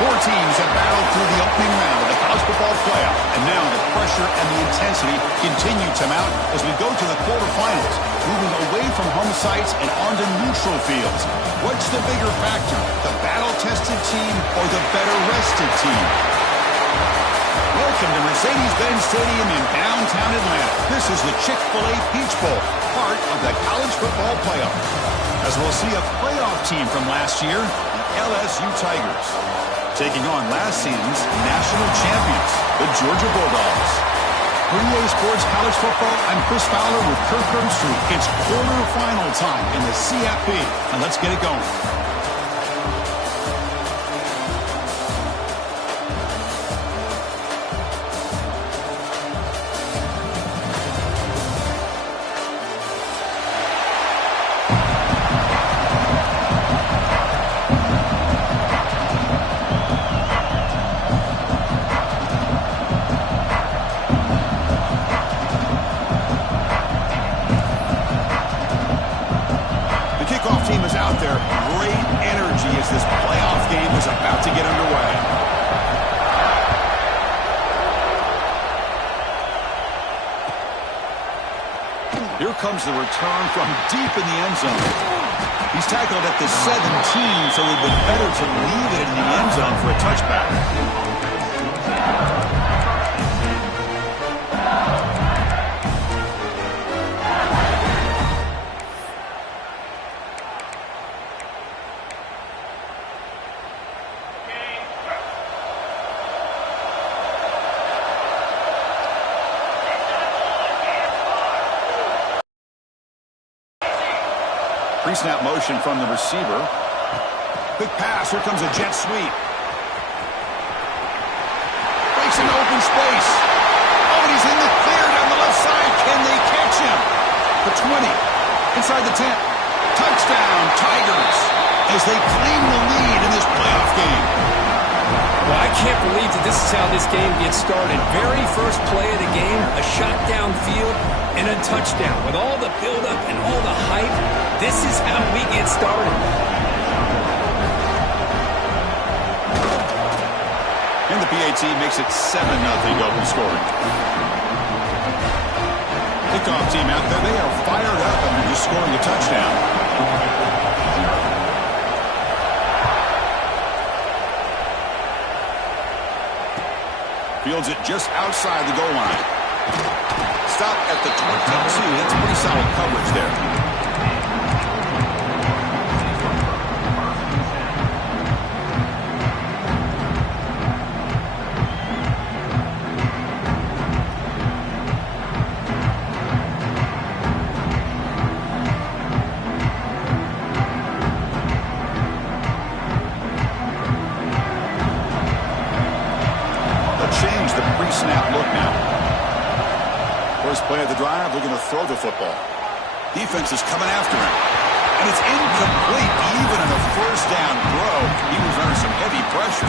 Four teams have battled through the opening round of the college football playoff, and now the pressure and the intensity continue to mount as we go to the quarterfinals, moving away from home sites and onto neutral fields. What's the bigger factor, the battle-tested team or the better-rested team? Welcome to Mercedes-Benz Stadium in downtown Atlanta. This is the Chick-fil-A Peach Bowl, part of the college football playoff. As we'll see a playoff team from last year, the LSU Tigers, taking on last season's national champions, the Georgia Bulldogs. For EA Sports College Football, I'm Chris Fowler with Kirk Herbstreit. It's quarterfinal time in the CFP, and let's get it going. Here comes the return from deep in the end zone. He's tackled at the 17, so it would be better to leave it in the end zone for a touchback. Pre-snap motion from the receiver. Quick pass. Here comes a jet sweep. Breaks into open space. Oh, and he's in the clear down the left side. Can they catch him? The 20. Inside the 10. Touchdown, Tigers, as they claim the lead in this playoff game. Well, I can't believe that this is how this game gets started. Very first play of the game, a shot downfield and a touchdown. With all the buildup and all the hype, this is how we get started. And the PAT makes it 7-0 open scoring. Kickoff team out there, they are fired up after just scoring a touchdown. Fields it just outside the goal line. Stop at the 22. That's pretty solid coverage there. Snap look now. First play of the drive, looking to throw the football. Defense is coming after him. And it's incomplete, even in a first down throw. He was under some heavy pressure.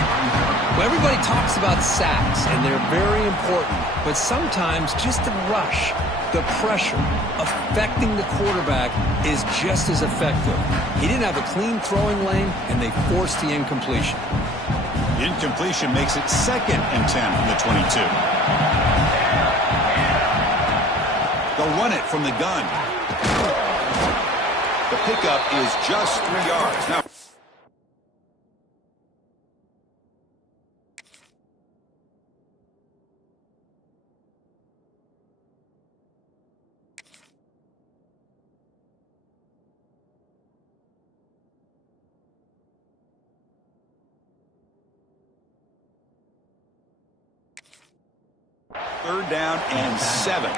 Well, everybody talks about sacks, and they're very important. But sometimes just the rush, the pressure, affecting the quarterback is just as effective. He didn't have a clean throwing lane, and they forced the incompletion. Incompletion makes it 2nd and 10 from the 22. They'll run it from the gun. The pickup is just 3 yards. Now, third down and 7.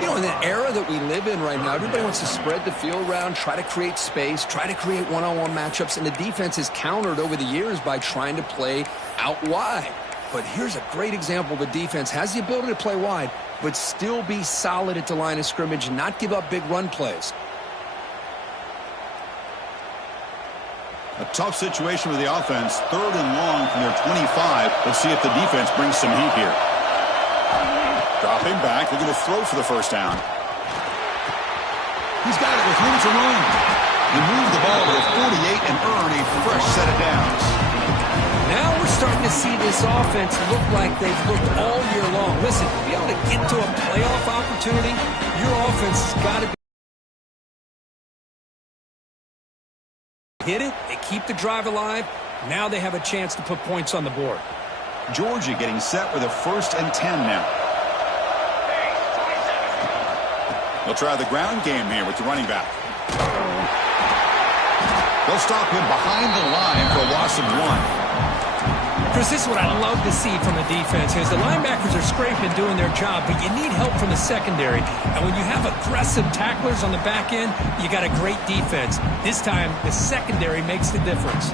You know, in the era that we live in right now, everybody wants to spread the field around, try to create space, try to create one-on-one matchups, and the defense has countered over the years by trying to play out wide. But here's a great example. The defense has the ability to play wide, but still be solid at the line of scrimmage and not give up big run plays. A tough situation with the offense. 3rd and long from their 25. Let's see if the defense brings some heat here. Dropping back. They're going to throw for the first down. He's got it with room to run. They move the ball to the 48 and earn a fresh set of downs. to see this offense look like they've looked all year long. Listen, to be able to get to a playoff opportunity, your offense has got to be hit it. They keep the drive alive. Now they have a chance to put points on the board. Georgia getting set with a 1st and 10 now. They'll try the ground game here with the running back. They'll stop him behind the line for a loss of 1. Chris, this is what I love to see from a defense is the linebackers are scraping, doing their job, but you need help from the secondary. And when you have aggressive tacklers on the back end, you got a great defense. This time, the secondary makes the difference.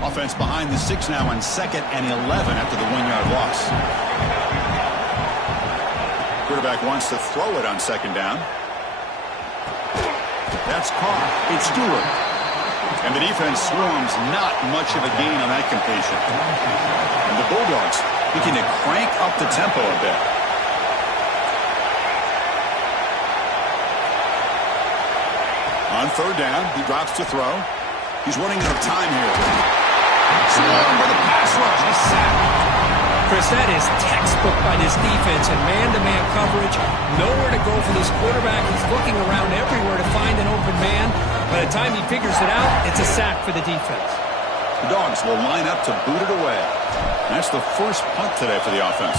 Offense behind the 6 now on 2nd and 11 after the 1-yard loss. Quarterback wants to throw it on 2nd down. That's caught. It's Stewart. And the defense swarms not much of a gain on that completion. And the Bulldogs looking to crank up the tempo a bit. On 3rd down, he drops to throw. He's running out of time here. Swarm with a pass rush. A sack. Chris, that is textbook by this defense and man-to-man coverage. Nowhere to go for this quarterback. He's looking around everywhere to find an open man. By the time he figures it out, it's a sack for the defense. The Dogs will line up to boot it away. That's the first punt today for the offense.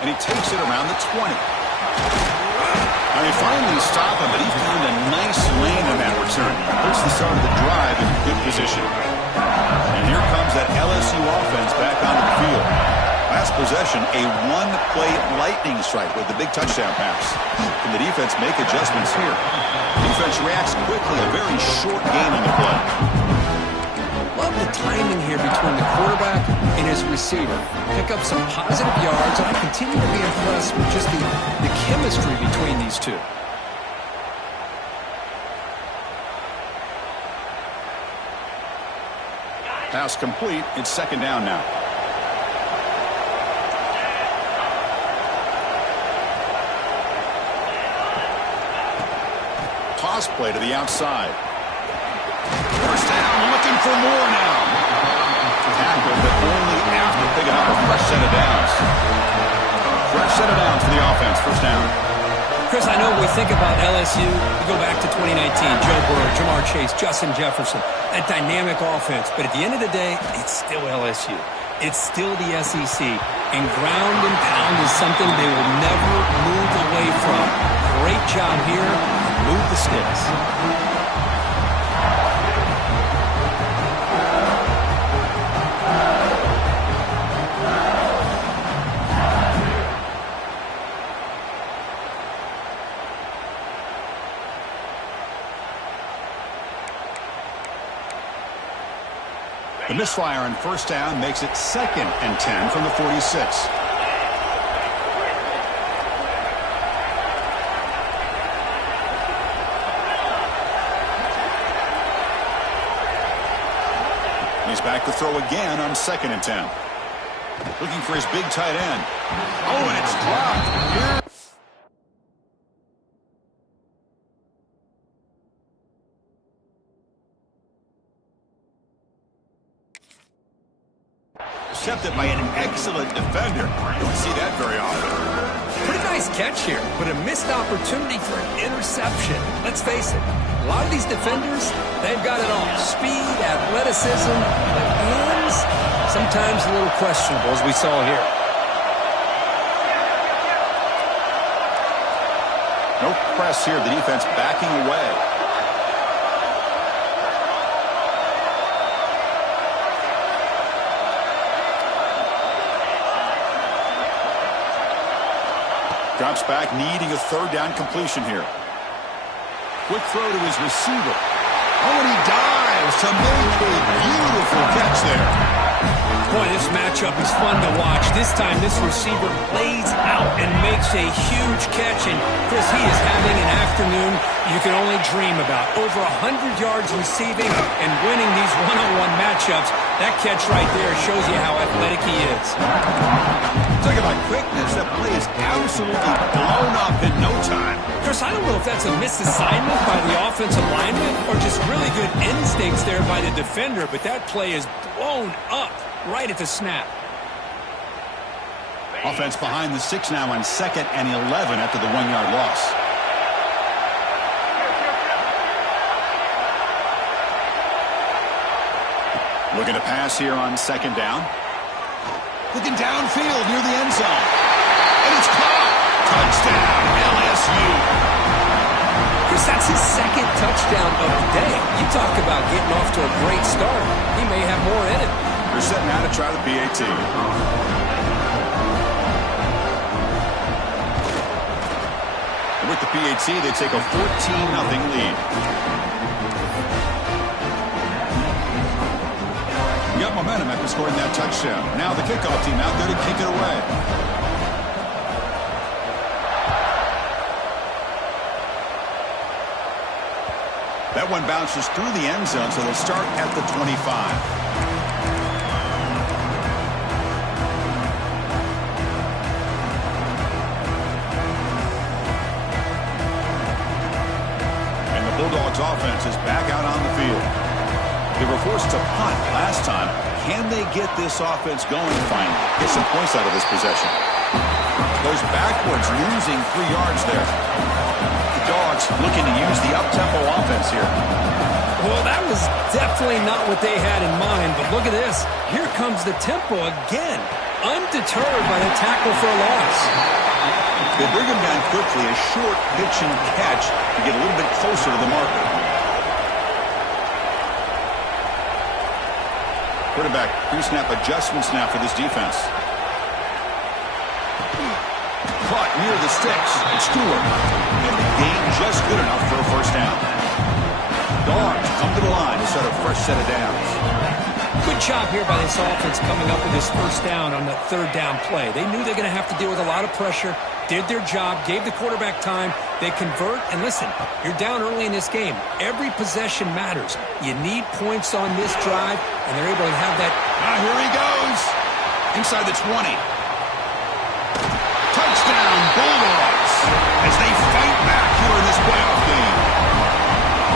And he takes it around the 20. Now they finally stop him, but he found a nice lane in that return. Puts the start of the drive in good position. And here comes that LSU offense back onto the field. Last possession, a 1-play lightning strike with the big touchdown pass. Can the defense make adjustments here? Defense reacts quickly, a very short gain on the play. Love the timing here between the quarterback and his receiver. Pick up some positive yards, and I continue to be impressed with just the chemistry between these two. Pass complete. It's 2nd down now. Toss play to the outside. 1st down, looking for more now. Tackle, but only after picking up a fresh set of downs. Fresh set of downs for the offense. 1st down. Chris, I know we think about LSU. We go back to 2019, Joe Burrow, Jamar Chase, Justin Jefferson, that dynamic offense. But at the end of the day, it's still LSU. It's still the SEC. And ground and pound is something they will never move away from. Great job here. Move the sticks. The misfire on 1st down makes it 2nd and 10 from the 46. He's back to throw again on 2nd and 10. Looking for his big tight end. Oh, and it's dropped. Here. Intercepted by an excellent defender. You don't see that very often. Pretty nice catch here, but a missed opportunity for an interception. Let's face it, a lot of these defenders, they've got it all. Speed, athleticism, but hands, sometimes a little questionable, as we saw here. No press here. The defense backing away. Drops back, needing a 3rd down completion here. Quick throw to his receiver. Oh, and he dives to make a beautiful catch there. Boy, this matchup is fun to watch. This time, this receiver lays out and makes a huge catch. And, Chris, he is having an afternoon you can only dream about. Over 100 yards receiving and winning these one-on-one matchups. That catch right there shows you how athletic he is. Talk about quickness. That play is absolutely blown up in no time. Chris, I don't know if that's a misassignment by the offensive lineman or just really good instincts there by the defender, but that play is blown up right at the snap. Offense behind the 6 now on 2nd and 11 after the 1-yard loss. Looking to pass here on 2nd down. Looking downfield near the end zone. And it's caught. Touchdown, LSU. Chris, that's his 2nd touchdown of the day. You talk about getting off to a great start. He may have more in it. They're setting out to try the PAT. And with the PAT, they take a 14-0 lead. Got momentum after scoring that touchdown. Now the kickoff team out there to kick it away. That one bounces through the end zone, so they'll start at the 25. Bulldogs offense is back out on the field. They were forced to punt last time. Can they get this offense going finally? Get some points out of this possession. Goes backwards, losing 3 yards there. The Dogs looking to use the up-tempo offense here. Well, that was definitely not what they had in mind, but look at this. Here comes the tempo again, undeterred by the tackle for a loss. They bring him down quickly, a short pitch and catch to get a little bit closer to the marker. Quarterback pre-snap adjustments now for this defense. Caught near the sticks. It's Stewart. And the gain just good enough for a first down. Dogs come to the line to set a fresh set of downs. Good job here by this offense coming up with this first down on the 3rd down play. They knew they were going to have to deal with a lot of pressure, did their job, gave the quarterback time. They convert, and listen, you're down early in this game. Every possession matters. You need points on this drive, and they're able to have that. Here he goes. Inside the 20. Touchdown, Bulldogs, as they fight back here in this playoff game.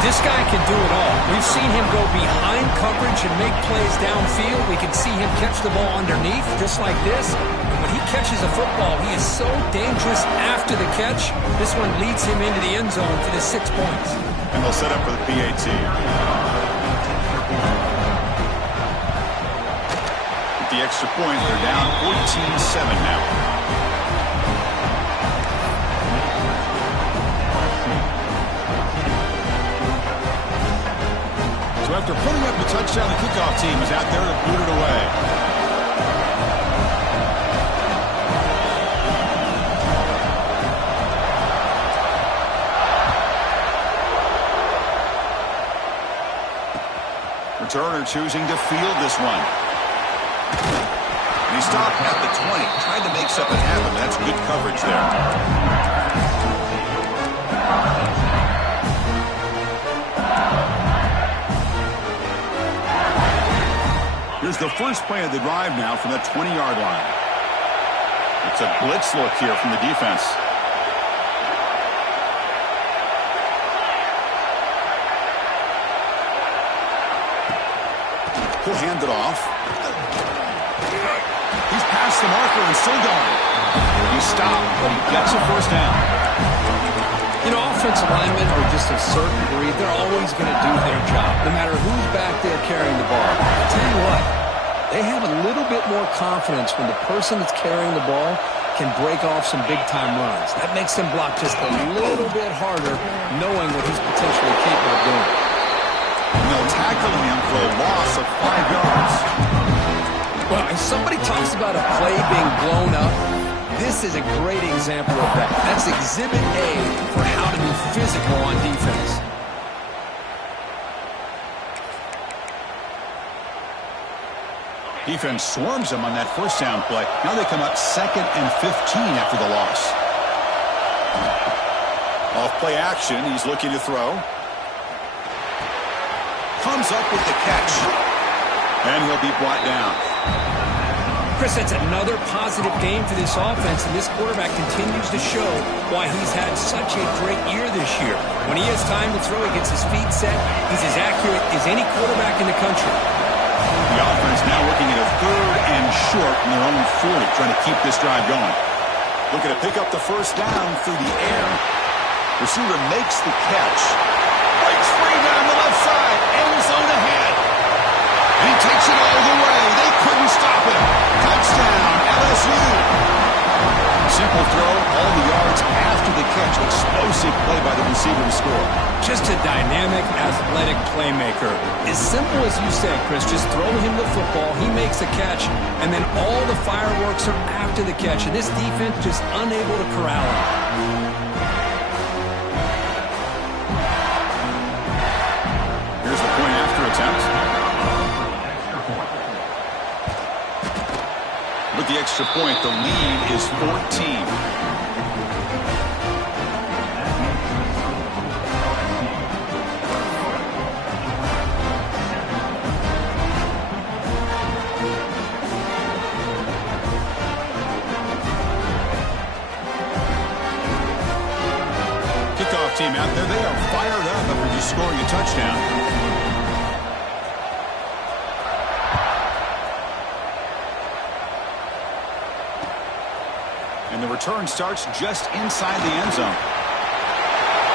This guy can do it all. We've seen him go behind coverage and make plays downfield. We can see him catch the ball underneath, just like this. And when he catches a football, he is so dangerous after the catch. This one leads him into the end zone for the 6 points. And they'll set up for the PAT. With the extra point, they're down 14-7 now. So after putting up the touchdown, the kickoff team is out there to boot it away. Returner choosing to field this one. And he stopped at the 20. Tried to make something happen. That's good coverage there. Here's the first play of the drive now from the 20-yard line. It's a blitz look here from the defense. He'll hand it off. He's past the marker and still going. He stopped, but he gets a first down. You know, offensive linemen are just a certain breed. They're always going to do their job, no matter who's back there carrying the ball. I'll tell you what, they have a little bit more confidence when the person that's carrying the ball can break off some big-time runs. That makes them block just a little bit harder, knowing what he's potentially capable of doing. And they'll tackle him for a loss of 5 yards. Well, if somebody talks about a play being blown up, this is a great example of that. That's exhibit A for how to be physical on defense. Defense swarms them on that first down play. Now they come up 2nd and 15 after the loss. Off play action. He's looking to throw. Comes up with the catch. And he'll be brought down. Chris, that's another positive game for this offense, and this quarterback continues to show why he's had such a great year this year. When he has time to throw, he gets his feet set. He's as accurate as any quarterback in the country. The offense now looking at a 3rd and short in their own 40, trying to keep this drive going. Looking to pick up the first down through the air. Receiver makes the catch. Breaks free down the left side. End zone ahead. And he takes it all the way. They couldn't stop him. Touchdown, LSU. Simple throw, all the yards after the catch. Explosive play by the receiver to score. Just a dynamic, athletic playmaker. As simple as you said, Chris, just throw him the football, he makes a catch, and then all the fireworks are after the catch. And this defense just unable to corral him. Here's the point after attempt. With the extra point, the lead is 14. Kickoff team out there, they are fired up after just scoring a touchdown. And the return starts just inside the end zone.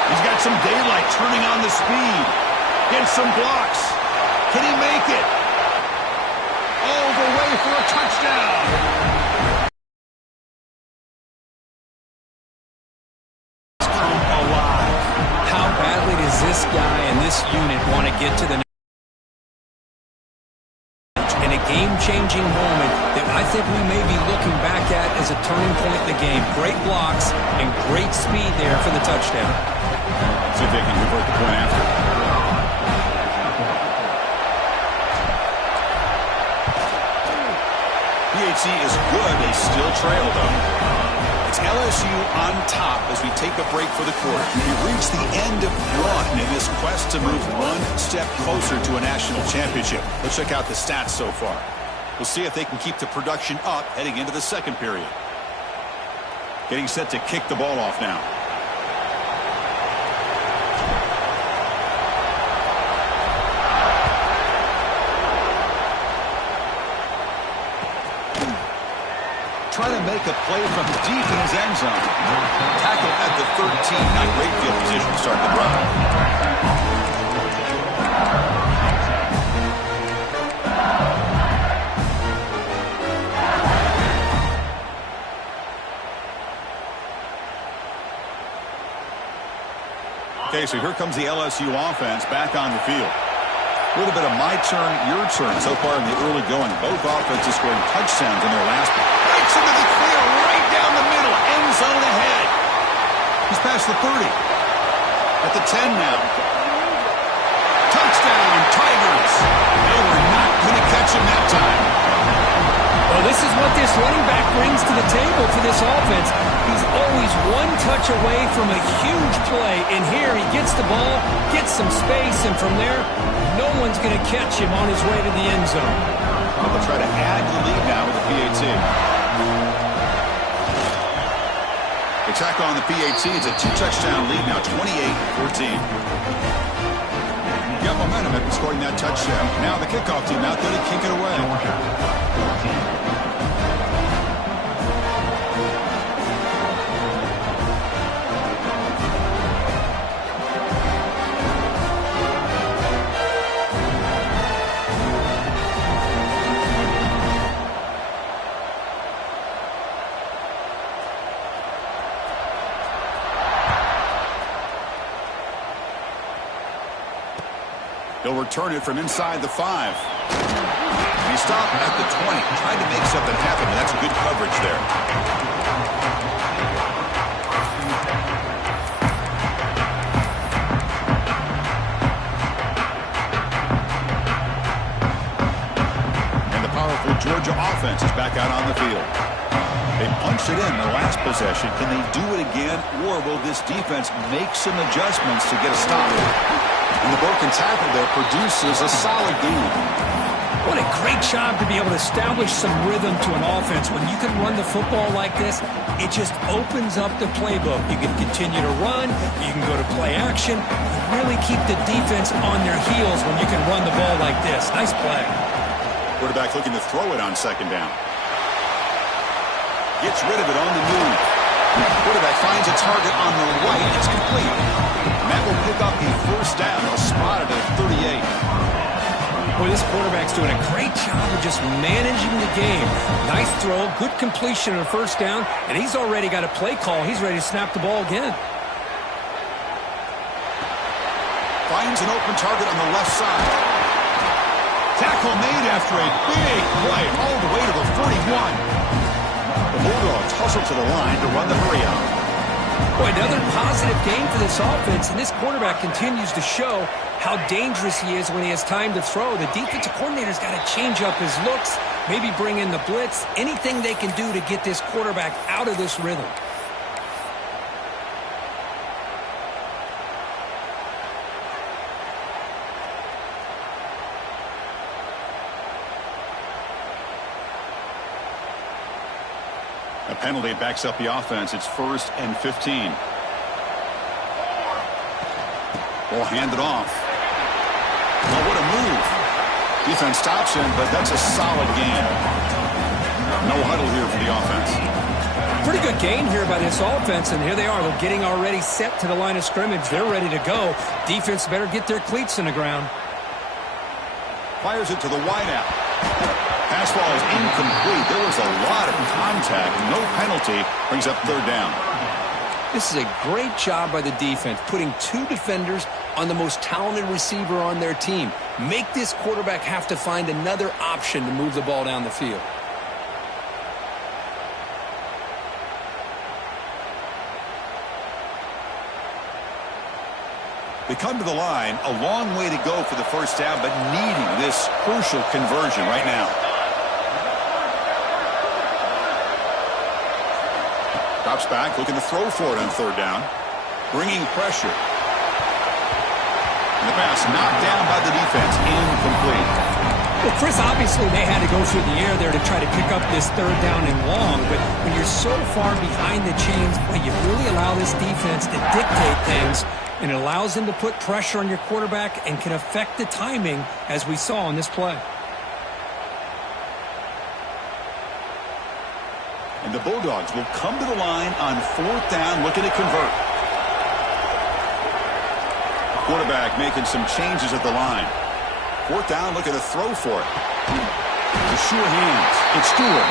He's got some daylight turning on the speed. Gets some blocks. Can he make it? All the way for a touchdown. Come alive. How badly does this guy and this unit want to get to the in a game-changing moment that I think we may be looking back at as a turning point in the game. Great blocks and great speed there for the touchdown. See if they can convert the point after. PHC is good. They still trail, though. It's LSU on top as we take a break for the quarter. We've reached the end of one in this quest to move one step closer to a national championship. Let's check out the stats so far. We'll see if they can keep the production up heading into the second period. Getting set to kick the ball off now. Trying to make a play from deep in his end zone. Tackle at the 13. Not great field position to start the drive. Okay, so here comes the LSU offense back on the field. A little bit of my turn, your turn so far in the early going. Both offenses scoring touchdowns in their last one. Breaks into the clear right down the middle. End zone ahead. He's past the 30. At the 10 now. Touchdown, Tigers. They were not going to catch him that time. Well, this is what this running back brings to the table for this offense. He's always one touch away from a huge play. And here he gets the ball, gets some space, and from there, no one's going to catch him on his way to the end zone. Well, they'll try to add to the lead now with the PAT. They tackle on the PAT. It's a 2-touchdown lead now, 28-14. Got momentum after scoring that touchdown. Now the kickoff team out there to kick it away. They'll return it from inside the 5. He stopped at the 20, trying to make something happen, but that's good coverage there. And the powerful Georgia offense is back out on the field. They punched it in the last possession. Can they do it again, or will this defense make some adjustments to get a stop? And the broken tackle there produces a solid gain. What a great job to be able to establish some rhythm to an offense. When you can run the football like this, it just opens up the playbook. You can continue to run. You can go to play action. You really keep the defense on their heels when you can run the ball like this. Nice play. Quarterback looking to throw it on second down. Gets rid of it on the move. Quarterback finds a target on the right. It's complete. And that will pick up the first down. They'll spot it at 38. Boy, this quarterback's doing a great job of just managing the game. Nice throw, good completion on a first down, and he's already got a play call. He's ready to snap the ball again. Finds an open target on the left side. Tackle made after a big play all the way to the 41. The Bulldogs hustle to the line to run the hurry out. Boy, another positive game for this offense, and this quarterback continues to show how dangerous he is when he has time to throw. The defensive coordinator's got to change up his looks, maybe bring in the blitz, anything they can do to get this quarterback out of this rhythm. A penalty backs up the offense. It's 1st and 15. Ball handed off. Oh, what a move. Defense stops him, but that's a solid gain. No huddle here for the offense. Pretty good gain here by this offense, and here they are. They're getting already set to the line of scrimmage. They're ready to go. Defense better get their cleats in the ground. Fires it to the wideout. Pass ball is incomplete. There was a lot of contact. No penalty. Brings up 3rd down. This is a great job by the defense, putting 2 defenders on the most talented receiver on their team. Make this quarterback have to find another option to move the ball down the field. They come to the line, a long way to go for the first down, but needing this crucial conversion right now. Drops back, looking to throw for it on 3rd down. Bringing pressure. And the pass knocked down by the defense, incomplete. Well, Chris, obviously they had to go through the air there to try to pick up this 3rd down and long, but when you're so far behind the chains, well, you really allow this defense to dictate things, and it allows them to put pressure on your quarterback and can affect the timing, as we saw on this play. And the Bulldogs will come to the line on 4th down, looking to convert. Quarterback making some changes at the line. 4th down, looking to throw for it. The sure hands. It's Stewart.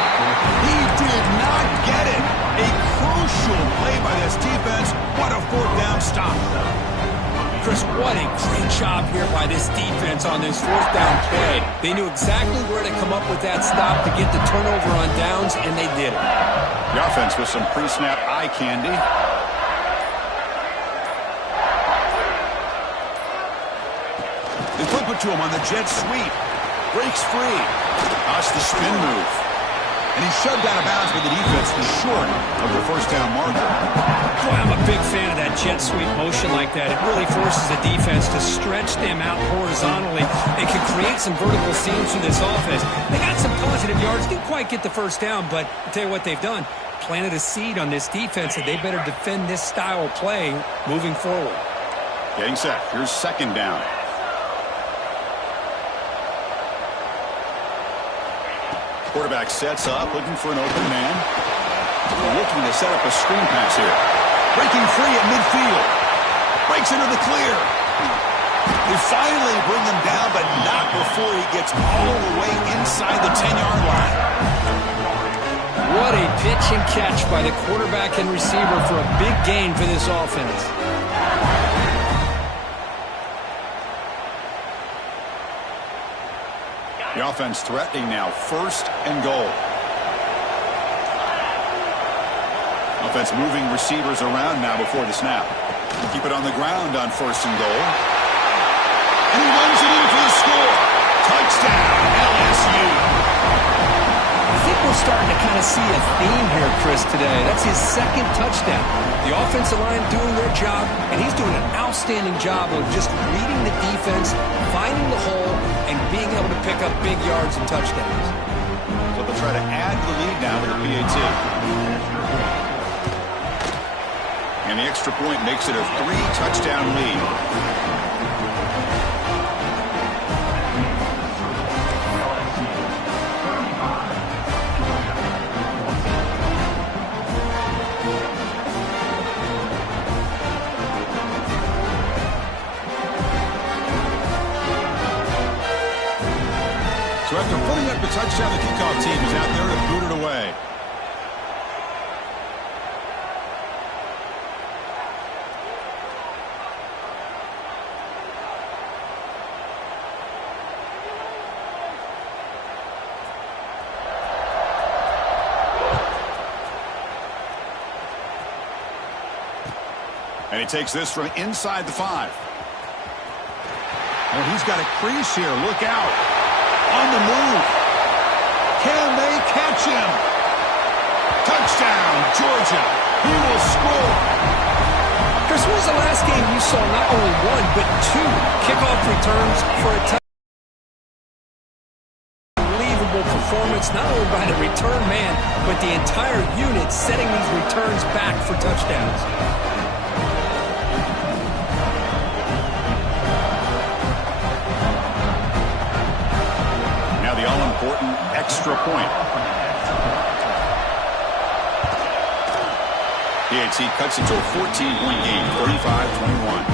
He did not get it. A crucial play by this defense. What a 4th down stop. Chris, what a great job here by this defense on this 4th down play. They knew exactly where to come up with that stop to get the turnover on downs, and they did it. The offense with some pre-snap eye candy. They flip it to him on the jet sweep. Breaks free. That's the spin move. And he's shoved out of bounds by the defense to short of the 1st down marker. Boy, I'm a big fan of that jet sweep motion like that. It really forces the defense to stretch them out horizontally. It can create some vertical seams through this offense. They got some positive yards. Didn't quite get the 1st down, but I'll tell you what they've done. Planted a seed on this defense, and they better defend this style of play moving forward. Getting set. Here's 2nd down. Quarterback sets up, looking for an open man. Looking to set up a screen pass here. Breaking free at midfield. Breaks into the clear. They finally bring him down, but not before he gets all the way inside the 10-yard line. What a pitch and catch by the quarterback and receiver for a big gain for this offense. The offense threatening now, 1st and goal. Offense moving receivers around now before the snap. Keep it on the ground on 1st and goal. And he runs it in for the score. Touchdown, LSU. we're starting to kind of see a theme here, Chris, today. That's his second touchdown. The offensive line doing their job, and he's doing an outstanding job of just reading the defense, finding the hole, and being able to pick up big yards and touchdowns. So they'll try to add to the lead now with a PAT. And the extra point makes it a 3-touchdown lead. So after putting up the touchdown, the kickoff team is out there to boot it away. And he takes this from inside the 5. And he's got a crease here. Look out. On the move. Can they catch him? Touchdown, Georgia. He will score. Chris, when was the last game you saw not only one, but 2 kickoff returns for a touchdown? Unbelievable performance, not only by the return man, but the entire unit setting these returns back for touchdowns. The all-important extra point. PAT cuts into a 14-point game, 35-21.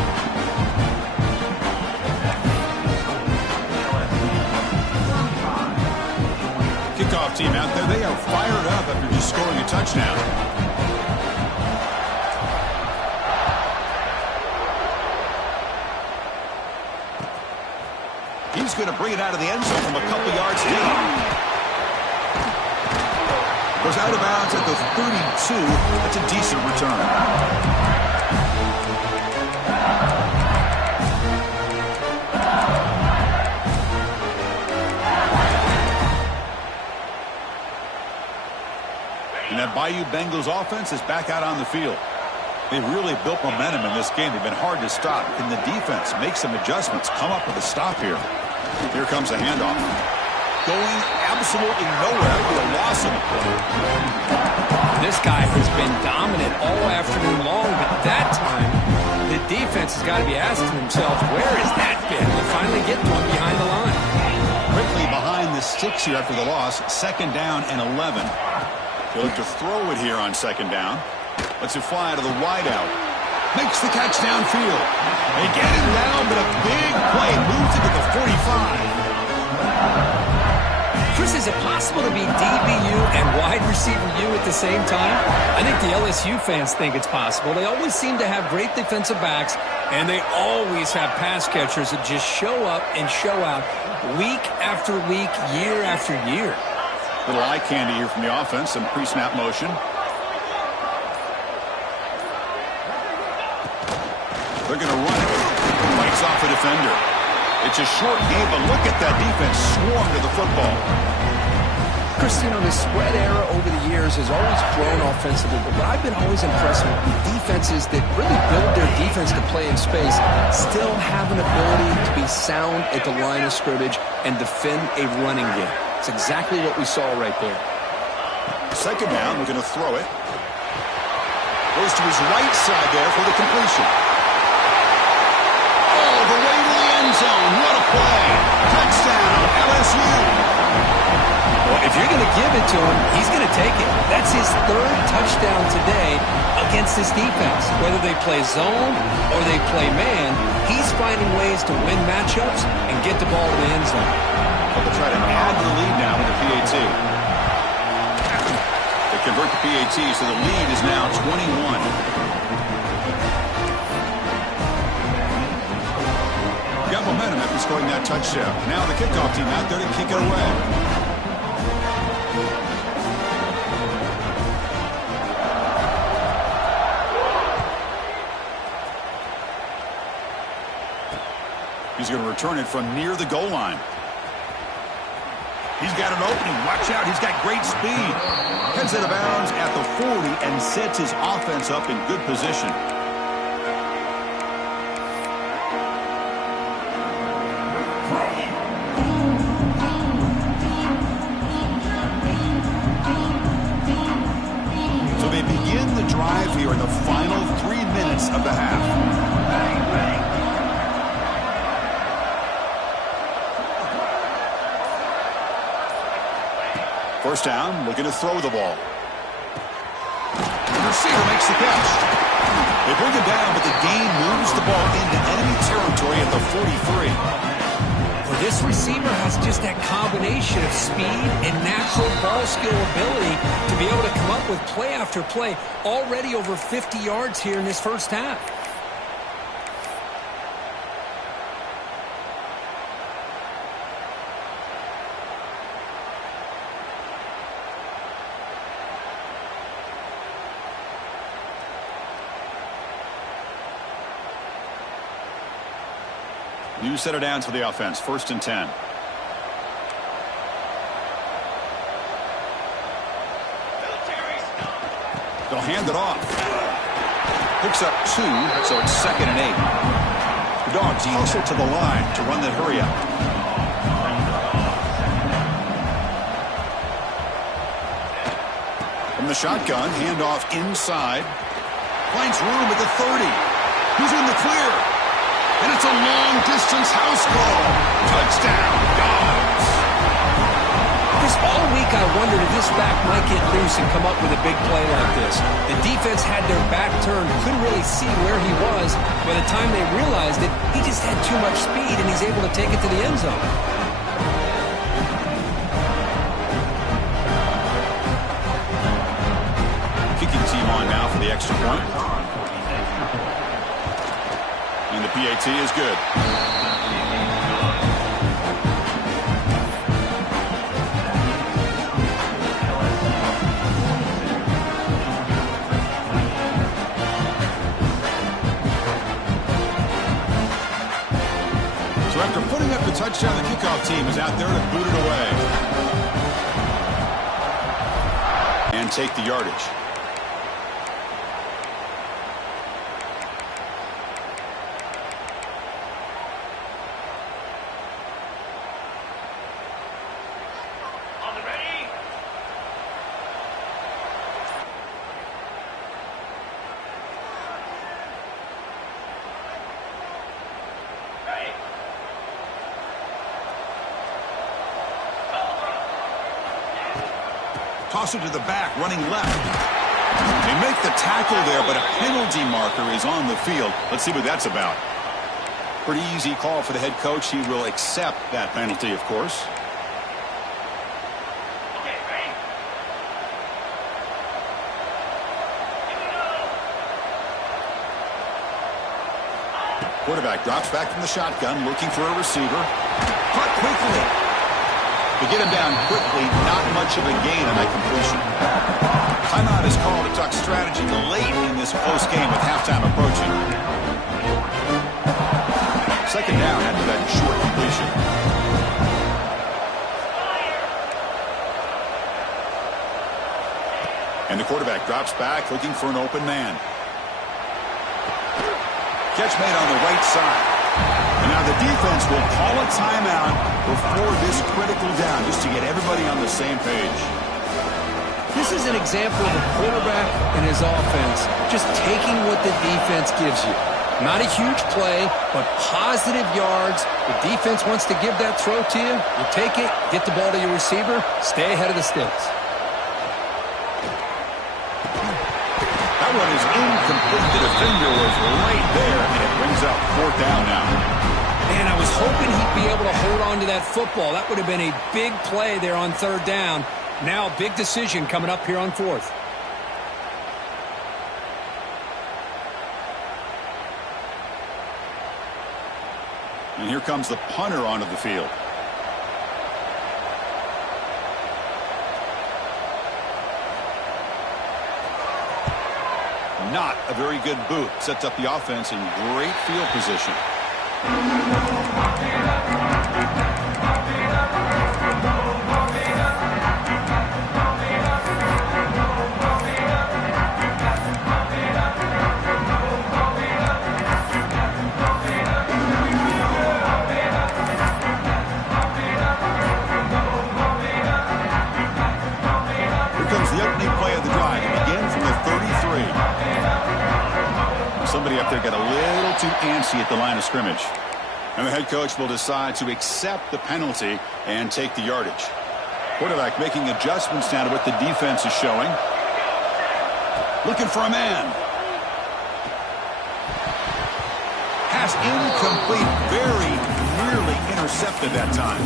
Kickoff team out there, they are fired up after just scoring a touchdown. He's going to bring it out of the end zone from a couple yards deep. Goes out of bounds at the 32. That's a decent return. And that Bayou Bengals offense is back out on the field. They've really built momentum in this game. They've been hard to stop. Can the defense make some adjustments, come up with a stop here? Here comes the handoff. Going absolutely nowhere with a loss of the play. This guy has been dominant all afternoon long, but that time, the defense has got to be asking themselves, where has that been? They finally get to him behind the line. Quickly behind the sticks here after the loss. 2nd down and 11. They look to throw it here on 2nd down. Lets it fly to the wideout. Makes the catch downfield. They get him down, but a big play moves it to the 45. Chris, is it possible to be DBU and wide receiver U at the same time? I think the LSU fans think it's possible. They always seem to have great defensive backs, and they always have pass catchers that just show up and show out week after week, year after year. Little eye candy here from the offense, some pre-snap motion. They're going to run it. Fights off a defender. It's a short game, but look at that defense swarm to the football. Chris, the spread era over the years has always grown offensively, but what I've been always impressed with defenses that really build their defense to play in space still have an ability to be sound at the line of scrimmage and defend a running game. It's exactly what we saw right there. 2nd down, we're going to throw it. Goes to his right side there for the completion. Zone. What a play. Touchdown, LSU. Well, if you're going to give it to him, he's going to take it. That's his 3rd touchdown today against this defense. Whether they play zone or they play man, he's finding ways to win matchups and get the ball to the end zone. Well, they'll try to add the lead now with the PAT. They convert the PAT, so the lead is now 21. Got momentum after scoring that touchdown. Now the kickoff team out there to kick it away. He's going to return it from near the goal line. He's got an opening. Watch out. He's got great speed. Heads out of bounds at the 40 and sets his offense up in good position. So they begin the drive here in the final 3 minutes of the half. First down, looking to throw the ball. The receiver makes the catch. They bring him down, but the gain moves the ball into enemy territory at the 43. Well, this receiver has just that combination of speed and natural ball skill ability to be able to come up with play after play. Already over 50 yards here in this first half. You set it down to the offense. 1st and 10. They'll hand it off. Picks up 2, so it's 2nd and 8. The Dogs hustle to the line to run that hurry up. From the shotgun, handoff inside. Finds room at the 30. He's in the clear. And it's a long-distance house call. Touchdown, Dogs. Just all week I wondered if this back might get loose and come up with a big play like this. The defense had their back turned, couldn't really see where he was. By the time they realized it, he just had too much speed, and he's able to take it to the end zone. Kicking team on now for the extra point. And the PAT is good. So after putting up the touchdown, the kickoff team is out there to boot it away. And take the yardage. Toss it to the back, running left. They make the tackle there, but a penalty marker is on the field. Let's see what that's about. Pretty easy call for the head coach. He will accept that penalty, of course. Quarterback drops back from the shotgun, looking for a receiver. Caught quickly. To get him down quickly, not much of a gain on that completion. Timeout is called to talk strategy late in this close game with halftime approaching. 2nd down after that short completion. And the quarterback drops back, looking for an open man. Catch made on the right side. And now the defense will call a timeout before this critical down, just to get everybody on the same page. This is an example of a quarterback and his offense just taking what the defense gives you. Not a huge play, but positive yards. The defense wants to give that throw to you. You take it, get the ball to your receiver, stay ahead of the sticks. That one is incomplete. The defender was right there, and it brings up 4th down now. Man, I was hoping he'd be able to hold on to that football. That would have been a big play there on 3rd down. Now, big decision coming up here on 4th. And here comes the punter onto the field. Not a very good boot. Sets up the offense in great field position. comes the opening play of the drive. It begins from the 33. Somebody up there got a little too antsy at the line of scrimmage. And the head coach will decide to accept the penalty and take the yardage. Quarterback making adjustments now to what the defense is showing. Looking for a man. Pass incomplete. Very nearly intercepted that time.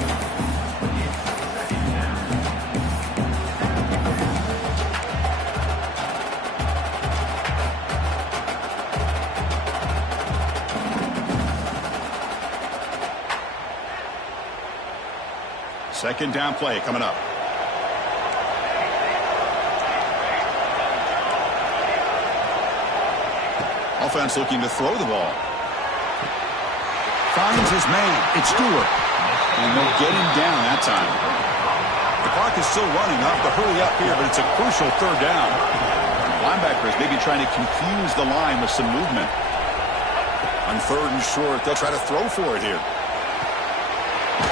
Second down play coming up. Offense looking to throw the ball. Finds his man. It's Stewart. And they'll get him down that time. The clock is still running. Off to hurry up here, but it's a crucial third down. Linebackers maybe trying to confuse the line with some movement. On third and short, they'll try to throw for it here.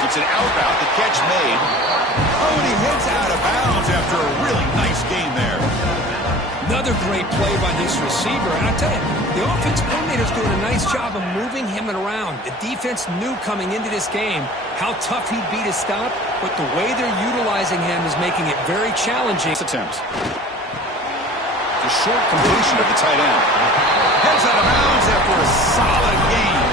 It's an out route. The catch made. Oh, and he hits out of bounds after a really nice game there. Another great play by this receiver. And I tell you, the offense coordinator's doing a nice job of moving him around. The defense knew coming into this game how tough he'd be to stop, but the way they're utilizing him is making it very challenging. Attempts. The short completion of the tight end. Heads out of bounds after a solid game.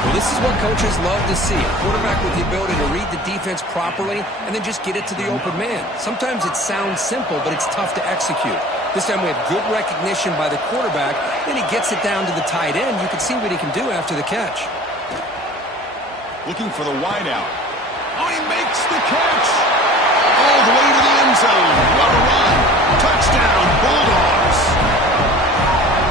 Well, this is what coaches love to see. A quarterback with the ability to read the defense properly and then just get it to the open man. Sometimes it sounds simple, but it's tough to execute. This time we have good recognition by the quarterback. Then he gets it down to the tight end. You can see what he can do after the catch. Looking for the wideout. Oh, he makes the catch. All the way to the end zone. What a run. Touchdown, Bulldogs.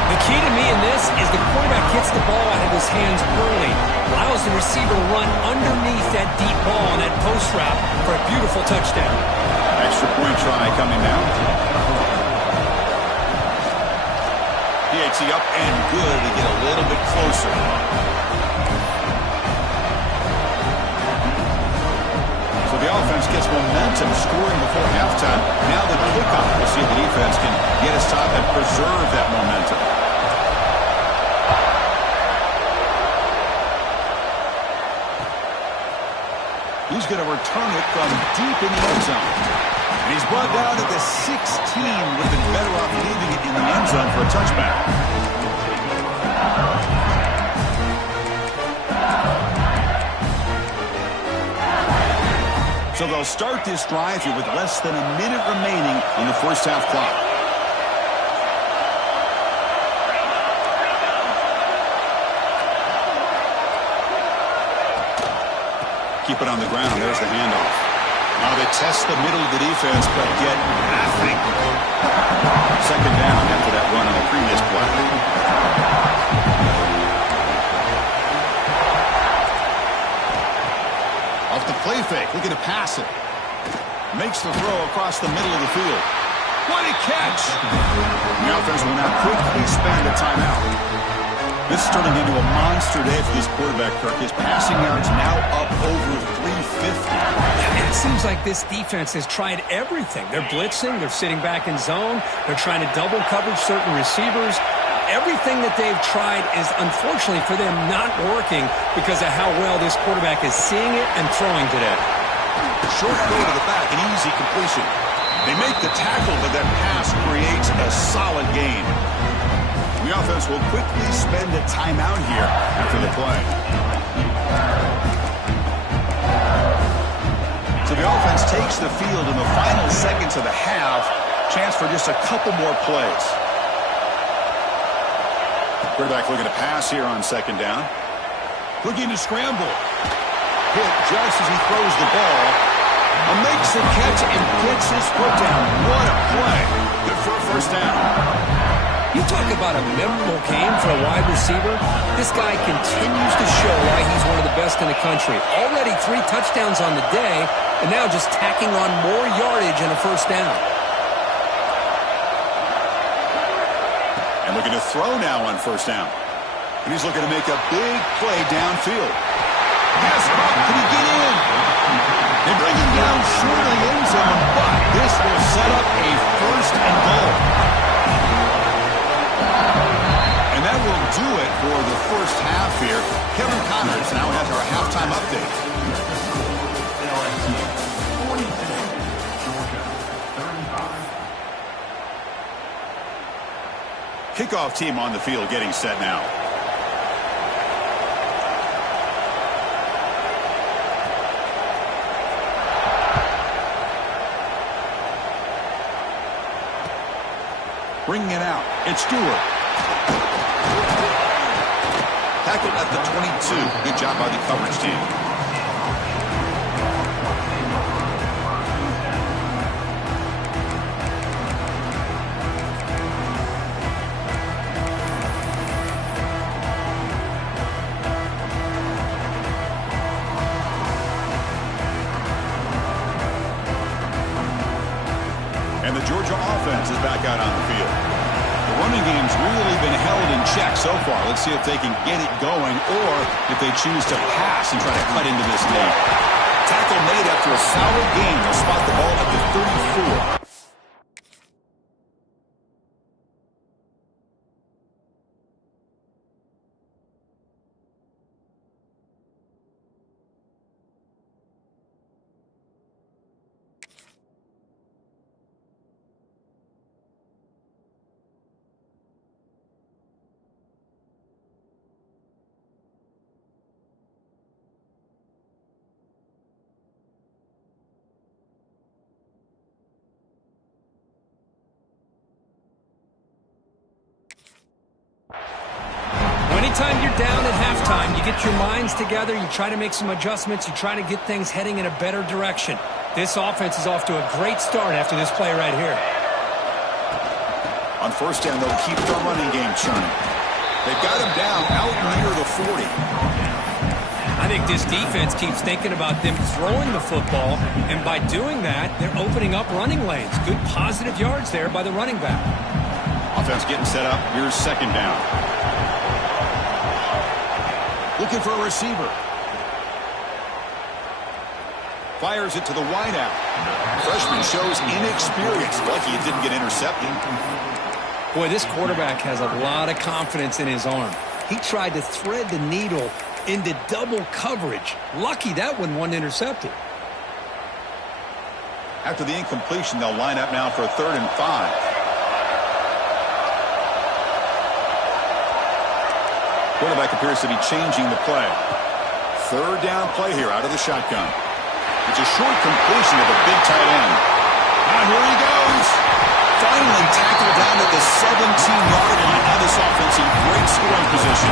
The key to me in this is the quarterback gets the ball out of his hands early, allows the receiver to run underneath that deep ball on that post route for a beautiful touchdown. Extra point try coming now. PAT up and good to get a little bit closer. So the offense gets momentum, scoring before halftime. Now the kickoff. We'll see if the defense can get a stop and preserve that momentum. He's going to return it from deep in the end zone. And he's brought down at the 16. Would have been better off leaving it in the end zone for a touchback. So they'll start this drive here with less than a minute remaining in the first half clock. Keep it on the ground. There's the handoff. Now they test the middle of the defense, but get nothing. Second down after that run on the previous play. Off the play fake, looking to pass it. Makes the throw across the middle of the field. What a catch! The offense will now quickly spend a timeout. This is turning into a monster day for this quarterback, Kirk. His passing yards now up over 350. Yeah, it seems like this defense has tried everything. They're blitzing. They're sitting back in zone. They're trying to double coverage certain receivers. Everything that they've tried is, unfortunately for them, not working because of how well this quarterback is seeing it and throwing today. Short throw to the back, an easy completion. They make the tackle, but that pass creates a solid gain. The offense will quickly spend a timeout here after the play. So the offense takes the field in the final seconds of the half. Chance for just a couple more plays. Quarterback looking to pass here on second down. Looking to scramble. Hit just as he throws the ball. Makes the catch and gets his foot down. What a play. Good for a first down. You talk about a memorable game for a wide receiver. This guy continues to show why he's one of the best in the country. Already 3 touchdowns on the day, and now just tacking on more yardage and a first down. And looking to throw now on first down. And he's looking to make a big play downfield. Pass caught. Can he get in? They bring him down short of the end zone, but this will set up a first and goal. And that will do it for the first half here. Kevin Connors now has our halftime update. LSU 46, Georgia 35. Kickoff team on the field getting set now. Bringing it out. It's Stewart. Tackled at the 22. Good job by the coverage team. And the Georgia offense is back out on the field. The running game's really been held in check so far. Let's see if they can get it going or if they choose to pass and try to cut into this lead. Tackle made after a solid game. They'll spot the ball at the 34. Anytime you're down at halftime, you get your minds together, you try to make some adjustments, you try to get things heading in a better direction. This offense is off to a great start after this play right here. On first down, they'll keep the running game churning. They've got him down out near the 40. I think this defense keeps thinking about them throwing the football, and by doing that, they're opening up running lanes. Good positive yards there by the running back. Offense getting set up. Here's second down. Looking for a receiver. Fires it to the wideout. Freshman shows inexperience. Lucky it didn't get intercepted. Boy, this quarterback has a lot of confidence in his arm. He tried to thread the needle into double coverage. Lucky that one wasn't intercepted. After the incompletion, they'll line up now for a 3rd and 5. Quarterback appears to be changing the play. 3rd down play here out of the shotgun. It's a short completion of a big tight end. Now here he goes. Finally tackled down at the 17-yard line. Now this offense in great scoring position.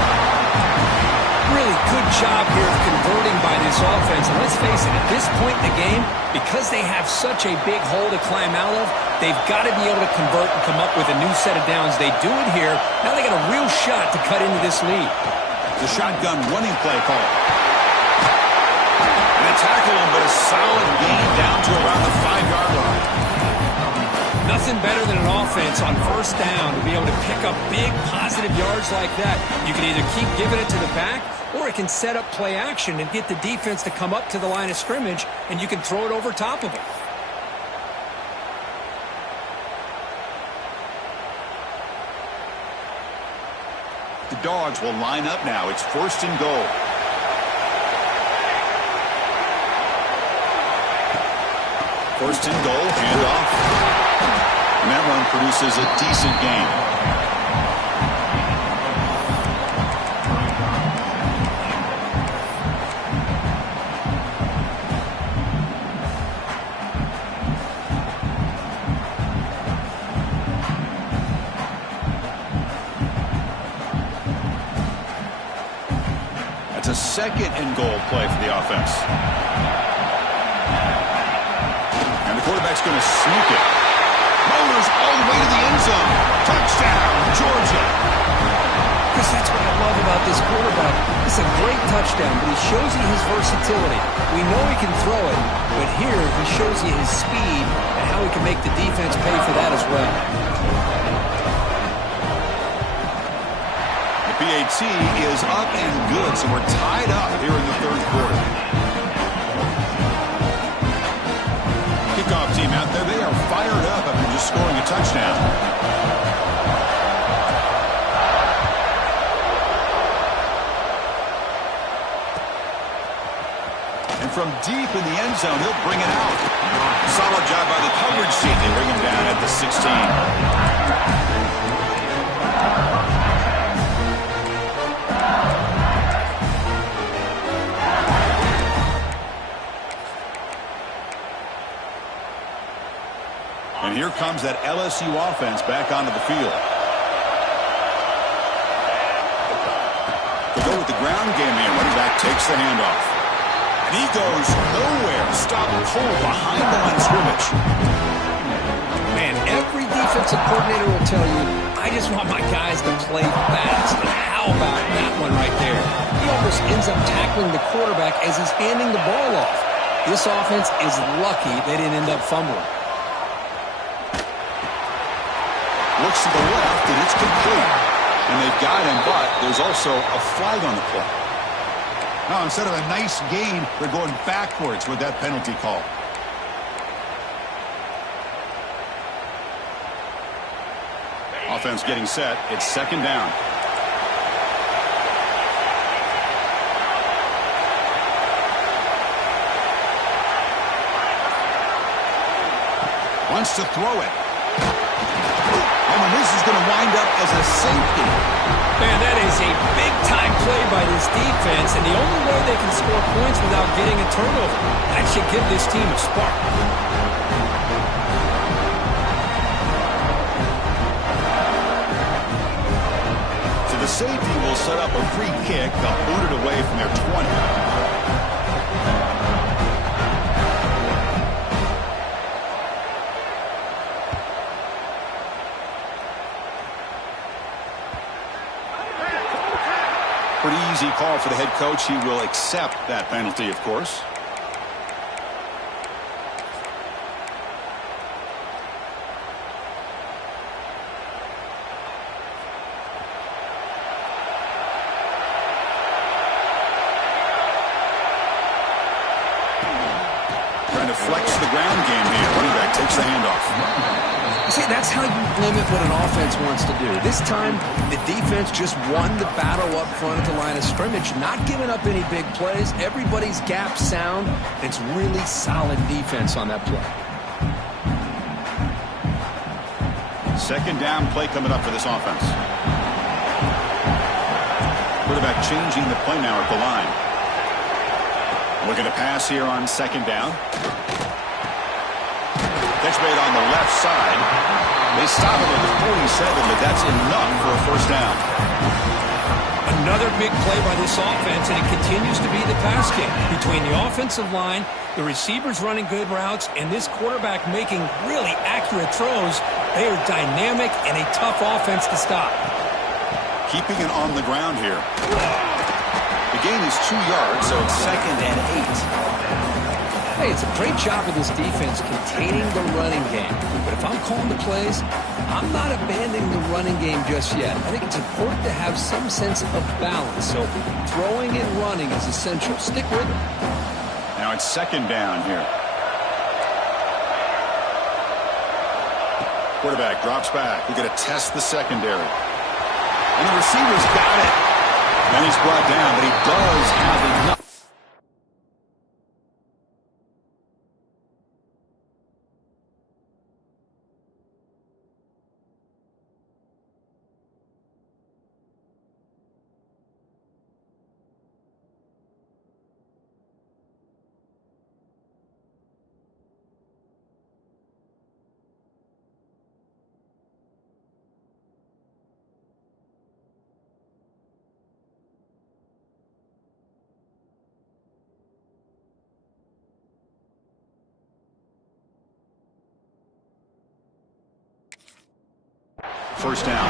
Really good job here of converting by this offense. And let's face it, at this point in the game, because they have such a big hole to climb out of, they've got to be able to convert and come up with a new set of downs. They do it here. Now they got a real shot to cut into this lead. The shotgun running play call. And a tackle him, but a solid gain down to around the 5-yard line. Nothing better than an offense on first down to be able to pick up big positive yards like that. You can either keep giving it to the back, or it can set up play action and get the defense to come up to the line of scrimmage, and you can throw it over top of it. The Dogs will line up now. It's 1st and goal. First and goal, handoff. And that run produces a decent gain. That's a 2nd and goal play for the offense. And the quarterback's going to sneak it. Motors all the way to the end zone. Touchdown, Georgia. Chris, that's what I love about this quarterback. It's a great touchdown, but he shows you his versatility. We know he can throw it, but here he shows you his speed and how he can make the defense pay for that as well. The PAT is up and good, so we're tied up here in the 3rd quarter. kickoff team out there, they are fired up after just scoring a touchdown. And from deep in the end zone, he'll bring it out. Solid job by the coverage team. They bring him down at the 16. And here comes that LSU offense back onto the field. They go with the ground game here. Running back takes the handoff. And he goes nowhere. Stop cold behind the line of scrimmage. Man, every defensive coordinator will tell you, I just want my guys to play fast. And how about that one right there? He almost ends up tackling the quarterback as he's handing the ball off. This offense is lucky they didn't end up fumbling. Looks to the left, and it's complete. And they've got him, but there's also a flag on the play. Now, instead of a nice gain, they're going backwards with that penalty call. Offense getting set. It's second down. Wants to throw it. And this is going to wind up as a safety. Man, that is a big-time play by this defense, and the only way they can score points without getting a turnover. That should give this team a spark. So the safety will set up a free kick. They'll boot it away from their 20. Pretty easy call for the head coach. He will accept that penalty, of course. Trying to flex the ground game here. Running back takes the handoff. See, that's how you limit what an offense wants to do. This time, the defense just won the battle up front at the line of scrimmage, not giving up any big plays. Everybody's gap sound. It's really solid defense on that play. Second down play coming up for this offense. Quarterback changing the play now at the line. Looking to pass here on second down. Catch made on the left side. They stop him at the 47, but that's enough for a first down. Another big play by this offense, and it continues to be the pass game. Between the offensive line, the receivers running good routes, and this quarterback making really accurate throws, they are dynamic and a tough offense to stop. Keeping it on the ground here. The gain is 2 yards, so it's 2nd and 8. Hey, it's a great job of this defense containing the running game. But if I'm calling the plays, I'm not abandoning the running game just yet. I think it's important to have some sense of balance. So throwing and running is essential. Stick with it. Now it's second down here. Quarterback drops back. We're going to test the secondary. And the receiver's got it. And he's brought down, but he does have enough. First down.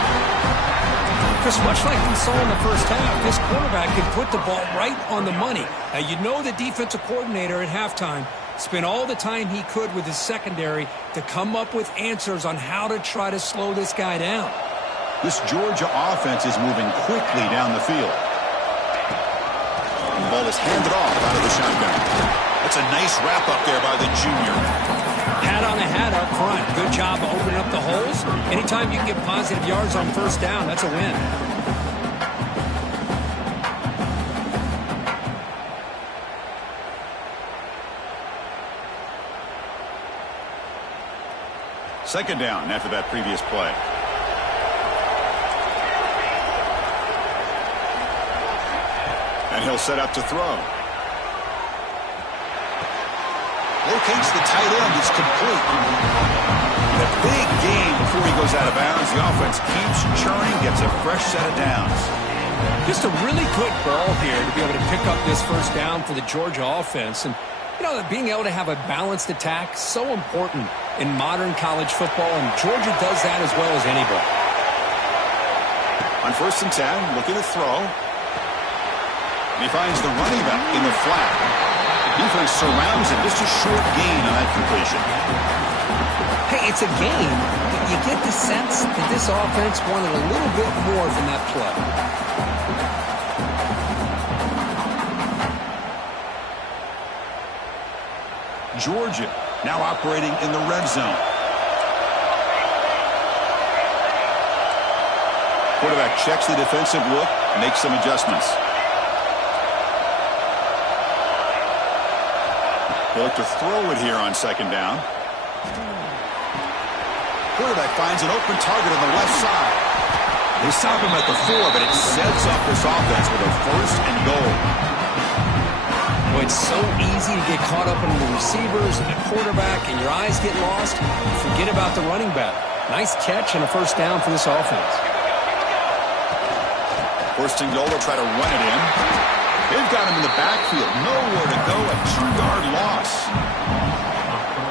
Chris, much like we saw in the first half, this quarterback can put the ball right on the money. Now, you know the defensive coordinator at halftime spent all the time he could with his secondary to come up with answers on how to try to slow this guy down. This Georgia offense is moving quickly down the field. And the ball is handed off out of the shotgun. That's a nice wrap up there by the junior. Hat on a hat up front. Good job opening up the holes. Anytime you can get positive yards on first down, that's a win. Second down after that previous play. And he'll set up to throw. Locates the tight end. It's complete. And a big gain before he goes out of bounds. The offense keeps churning, gets a fresh set of downs. Just a really good ball here to be able to pick up this first down for the Georgia offense. And, you know, being able to have a balanced attack, so important in modern college football, and Georgia does that as well as anybody. On 1st and 10, looking to throw. And he finds the running back in the flat. The defense surrounds him. Just a short gain on that completion. Hey, it's a gain, but you get the sense that this offense wanted a little bit more from that play. Georgia now operating in the red zone. Quarterback checks the defensive look, makes some adjustments. He'll look to throw it here on second down. Quarterback finds an open target on the left side. They stop him at the 4, but it sets up this offense with a 1st and goal. Well, it's so easy to get caught up in the receivers and the quarterback, and your eyes get lost. Forget about the running back. Nice catch and a first down for this offense. 1st and goal, they'll try to run it in. They've got him in the backfield. Nowhere to go. A 2-yard loss.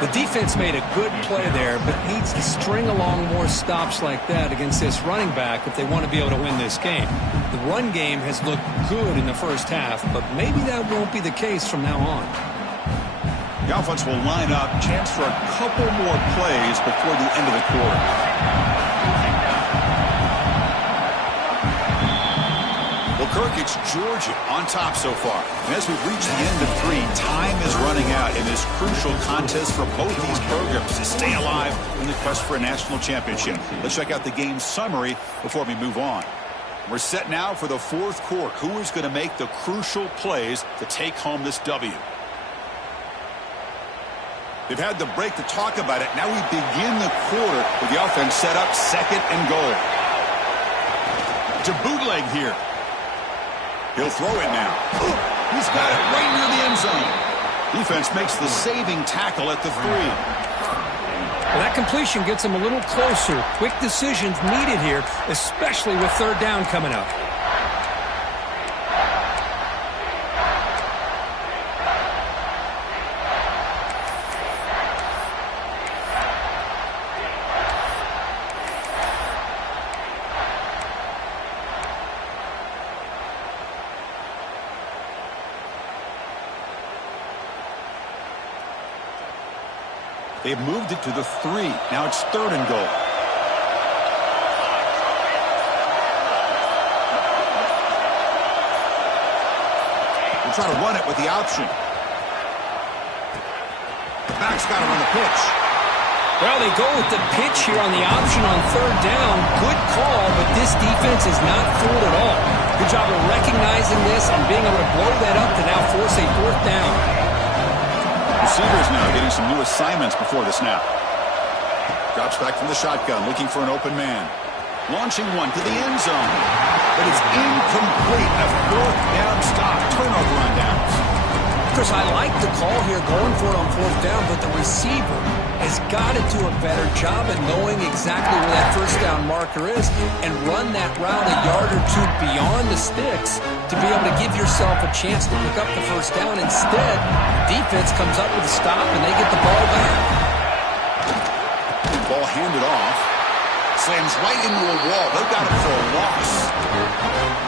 The defense made a good play there, but needs to string along more stops like that against this running back if they want to be able to win this game. The run game has looked good in the first half, but maybe that won't be the case from now on. The offense will line up. Chance for a couple more plays before the end of the quarter. Well, Kirk, it's Georgia on top so far. And as we've reached the end of 3, time is running out in this crucial contest for both these programs to stay alive in the quest for a national championship. Let's check out the game summary before we move on. We're set now for the 4th quarter. Who is going to make the crucial plays to take home this W? They've had the break to talk about it. Now we begin the quarter with the offense set up 2nd and goal. To bootleg here. He'll throw it now. He's got it right near the end zone. Defense makes the saving tackle at the 3. Well, that completion gets him a little closer. Quick decisions needed here, especially with 3rd down coming up. They've moved it to the 3. Now it's 3rd and goal. We'll try to run it with the option. The back's got him on the pitch. Well, they go with the pitch here on the option on 3rd down. Good call, but this defense is not fooled at all. Good job of recognizing this and being able to blow that up to now force a 4th down. Receivers now getting some new assignments before the snap. Drops back from the shotgun, looking for an open man. Launching one to the end zone. But it's incomplete. A 4th down stop. Turnover on downs. Chris, I like the call here going for it on 4th down, but the receiver has got to do a better job of knowing exactly where that 1st down marker is and run that route a yard or 2 beyond the sticks to be able to give yourself a chance to pick up the 1st down. Instead, defense comes up with a stop and they get the ball back. Ball handed off. Slams right into a wall. They've got it for a loss.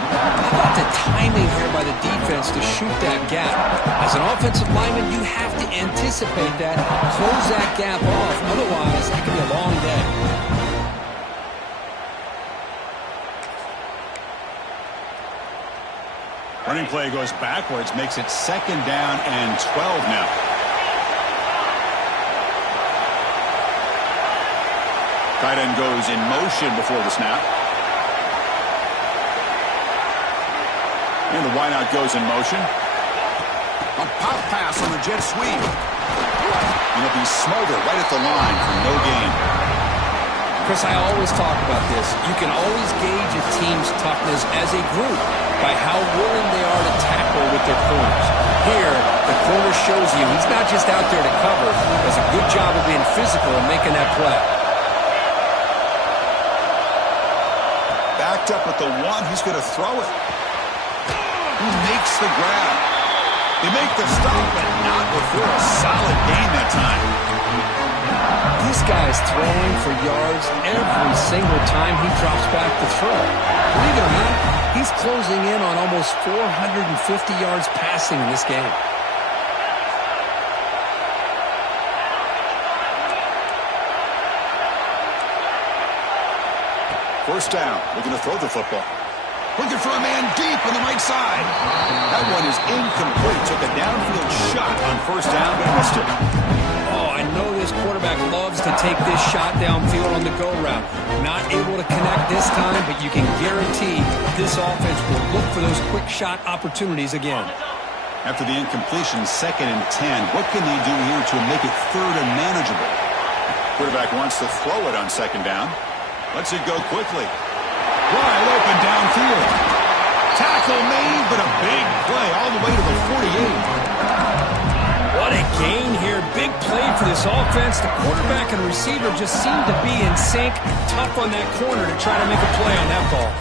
How about the timing here by the defense to shoot that gap? As an offensive lineman, you have to anticipate that, close that gap off. Otherwise, it can be a long day. Running play goes backwards, makes it 2nd down and 12 now. Tight end goes in motion before the snap. And the wideout goes in motion. A pop pass on the jet sweep. And it'll be smothered right at the line for no gain. Chris, I always talk about this. You can always gauge a team's toughness as a group by how willing they are to tackle with their corners. Here, the corner shows you he's not just out there to cover. Does a good job of being physical and making that play. Backed up at the one, he's going to throw it. He makes the grab. They make the stop, but not before a solid gain that time. This guy's throwing for yards every single time he drops back to throw. Believe it or not, he's closing in on almost 450 yards passing in this game. First down. They're going to throw the football. Looking for a man deep on the right side. That one is incomplete. Took a downfield shot on first down, but missed it. Oh, I know this quarterback loves to take this shot downfield on the go route. Not able to connect this time, but you can guarantee this offense will look for those quick shot opportunities again. After the incompletion, 2nd and 10. What can they do here to make it 3rd and manageable? Quarterback wants to throw it on 2nd down. Lets it go quickly. Wide open downfield. Tackle made, but a big play all the way to the 48. What a gain here. Big play for this offense. The quarterback and receiver just seem to be in sync. Tough on that corner to try to make a play on that ball.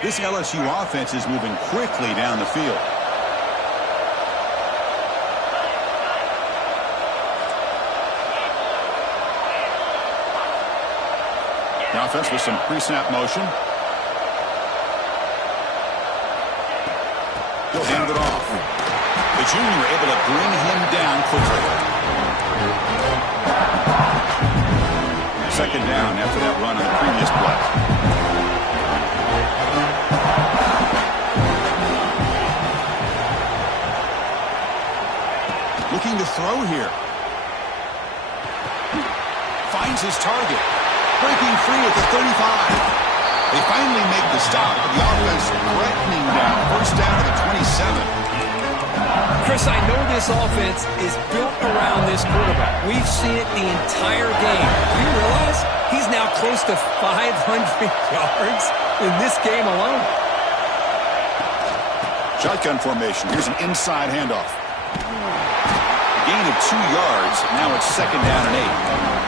This LSU offense is moving quickly down the field. The offense with some pre-snap motion. He'll hand it off. The junior able to bring him down quickly. 2nd down after that run on the previous play. Looking to throw here. Finds his target. Breaking free at the 35. They finally make the stop, but the offense threatening down. First down to the 27. Chris, I know this offense is built around this quarterback. We've seen it the entire game. You realize he's now close to 500 yards in this game alone. Shotgun formation. Here's an inside handoff. Gain of 2 yards. Now it's 2nd down and 8.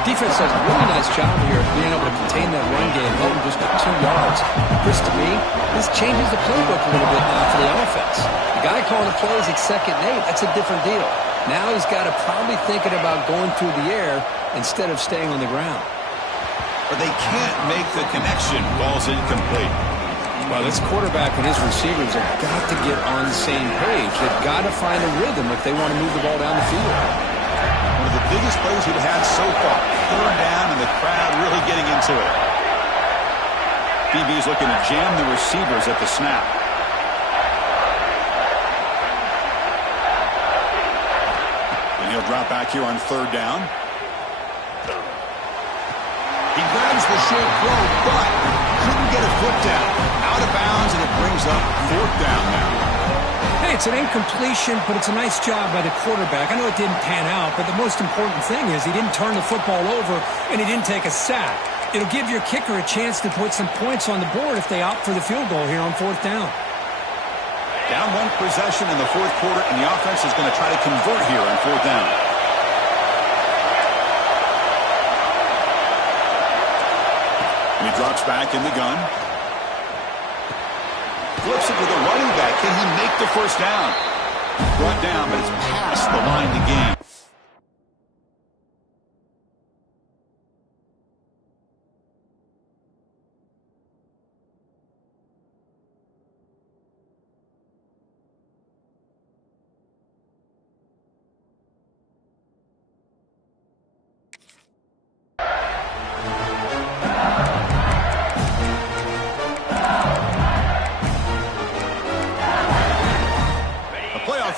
Defense does a really nice job here of being able to contain that run game, held him just at 2 yards. Chris, to me, this changes the playbook a little bit now for the offense. The guy calling the plays at 2nd and 8, that's a different deal. Now he's got to probably thinking about going through the air instead of staying on the ground. But they can't make the connection. Ball's incomplete. Well, this quarterback and his receivers have got to get on the same page. They've got to find a rhythm if they want to move the ball down the field. One of the biggest plays we've had so far. 3rd down and the crowd really getting into it. DB's looking to jam the receivers at the snap. And he'll drop back here on 3rd down. He grabs the short throw, but couldn't get a foot down. Out of bounds, and it brings up 4th down now. Hey, it's an incompletion, but it's a nice job by the quarterback. I know it didn't pan out, but the most important thing is he didn't turn the football over and he didn't take a sack. It'll give your kicker a chance to put some points on the board if they opt for the field goal here on 4th down. Down 1 possession in the 4th quarter, and the offense is going to try to convert here on 4th down. And he drops back in the gun. Flips it to the running back. Can he make the first down? Brought down, but it's past the line to gain.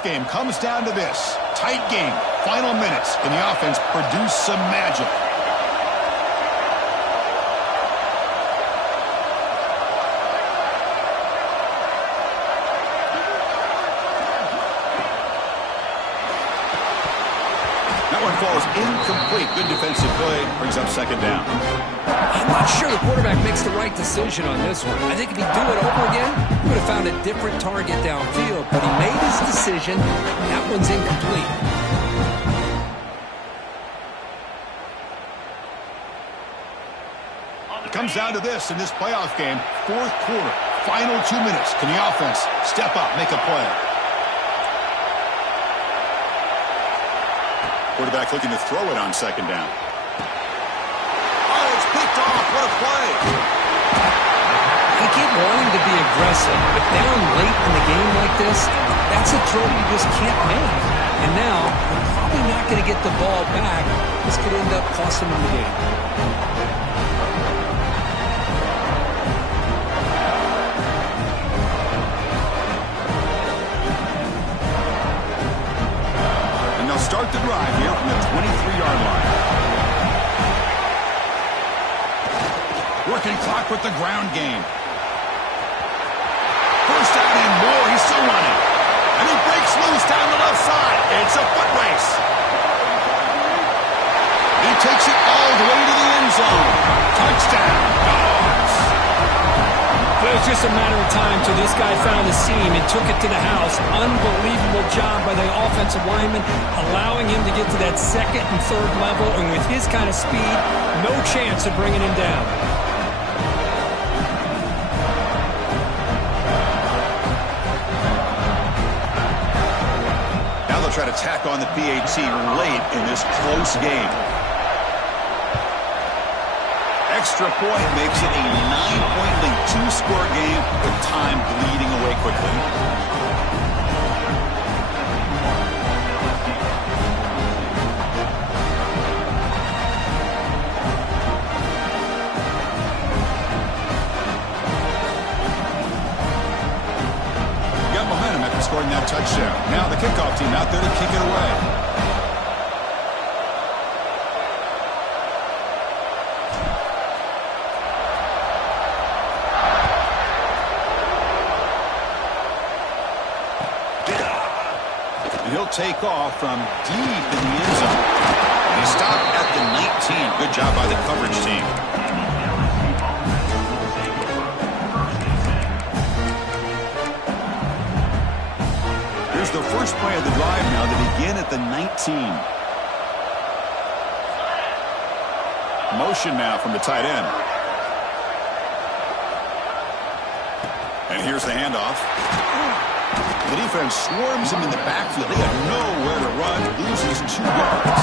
Game comes down to this. tight game. Final minutes. Can the offense produce some magic? That one falls incomplete. Good defensive play. Brings up second down. I'm not sure the quarterback makes the right decision on this one. I think if he'd do it over again, he would have found a different target downfield. But he made his decision. That one's incomplete. It comes down to this in this playoff game. Fourth quarter. Final 2 minutes. Can the offense step up, make a play? Quarterback looking to throw it on second down. Oh, it's picked off. What a play. He keep wanting to be aggressive, but down late in the game like this, that's a throw you just can't make. And now, you're probably not going to get the ball back. This could end up costing him the game. Start the drive here from the 23-yard line. Working clock with the ground game. First down and more. He's still running. And he breaks loose down the left side. It's a foot race. He takes it all the way to the end zone. Touchdown. Dogs. It was just a matter of time till this guy found the seam and took it to the house. Unbelievable job by the offensive lineman, allowing him to get to that second and third level, and with his kind of speed, no chance of bringing him down. Now they'll try to tack on the PAT late in this close game. Extra point makes it a 9-point lead, 2-score game with time bleeding away quickly. Got momentum after scoring that touchdown. Now the kickoff team out there to kick it away. He'll take off from deep in the end zone. And he stopped at the 19. Good job by the coverage team. Here's the first play of the drive now to begin at the 19. Motion now from the tight end. And here's the handoff. The defense swarms him in the backfield. They have nowhere to run. Loses 2 yards.